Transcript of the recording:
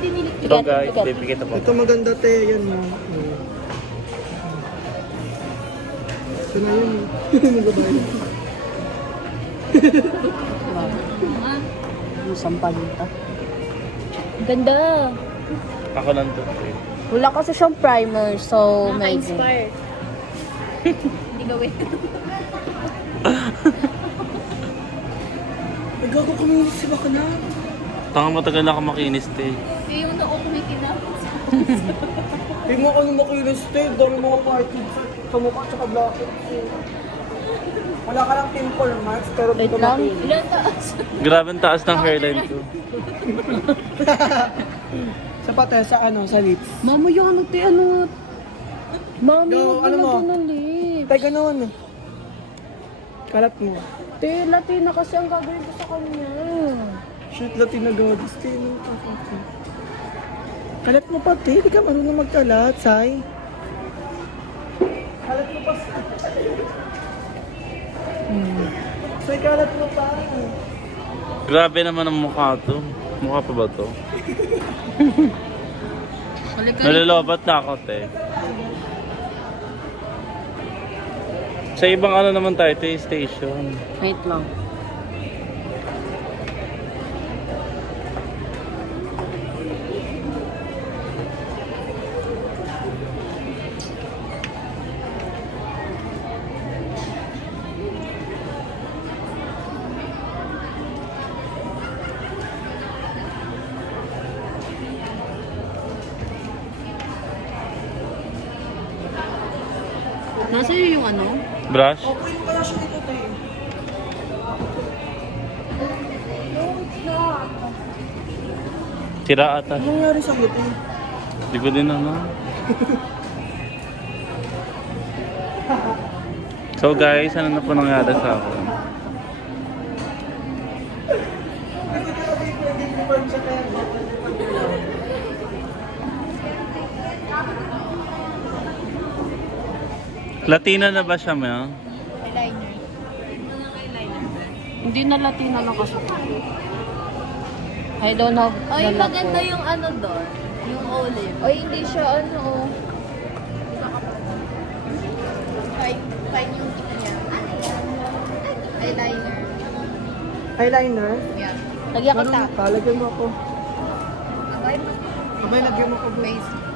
Ito guys, bibigyan ito po. Ito maganda te, yan mo. Ito na yun. Nagbabayad. Yung sampalita. Ganda. Ako lang to. Wala kasi siyang primer, so medyo. Inspired. Hindi gawin. Nagago kuminis si baka na. Tanga matagal na ako makinis, te. Yung noo kumikinapit sa Tingnan ko nung makinis te, dami mga party sa mukha tsaka blacket. Wala ka lang pimple marks, pero Wait dito lang. makinis. ilan taas. Grabe ang taas ng hairline ko. Sa pate, sa ano, sa lips. Mama, yung ano, te, ano? Mami, Yo, ano mo? ng lips. Tay, ganun. Kalat mo. Te, Latina kasi ang gagawin ko sa kanya. Shoot, Latina goddess. Te, ano ka? Kalat mo pa, te. Hindi ka marunong magkalat, Sai. Kalat mo pa, Sai. Sai, kalat mo pa. Grabe naman ang mukha to. Mukha pa ba to? Nalolobat na ako, te. Sa ibang ano naman tayo, te, station. Wait lang. Nasa yung ano? Brush? Okay mo kaya siya dito, te. Tira ata. Ano nangyari sa'yo, te? Di ko din ano. So guys, ano na po nangyari sa akin? Kasi ka sabi ko, hindi mo siya kaya. Latina na ba siya, Mel? Eyeliner. Hindi na Latina lang kasi. I don't have Ay, the maganda lako. yung ano doon. Yung olive. Ay, hindi siya ano. Fine yung tip niya. Eyeliner. Eyeliner? Yeah. Lagyan kita. Marunong ka, lagyan mo ako. Abay, Abay, lagyan mo ako. base.